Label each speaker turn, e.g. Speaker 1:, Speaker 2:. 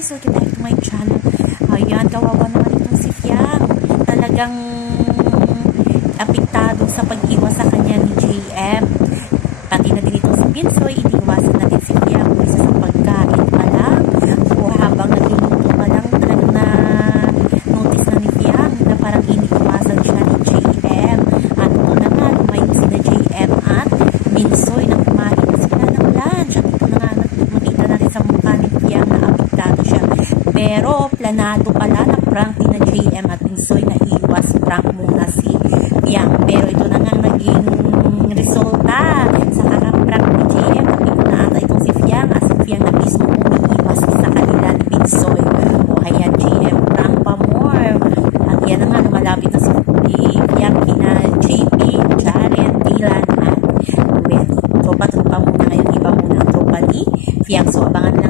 Speaker 1: guys, welcome back to my channel. Ayan, kawawa naman itong si Fiang. Talagang apektado sa pag-iwas kanya ni JM. Pati na din itong si Pinsoy, iniwasan na din si Fiang. Isa sa pagkain pa lang. O habang nagluluto pa lang, talagang na notice na ni Fiang na parang iniwasan siya ni JM. At ito na nga, lumayo sina JM at Pinsoy na kumain na sila ng lunch. At ito na nga, makita natin sa mukha ni Fiang na apektado siya. Pero planado pala na prank ni na JM at Pinsoy na iwas prank muna si Fiang. Pero ito na nga naging resulta sa kakaprank ni JM. Hindi ko na ata itong si Fiang at si Fiang na mismo umiiwas sa kanila ni Pinsoy. O kaya JM prank pa more. At yan na nga, lumalapit na si Fiang kina JP, Jaren, Dylan at Betty. Tropa-tropa muna ngayon. Iba muna tropa ni Fiang. So abangan lang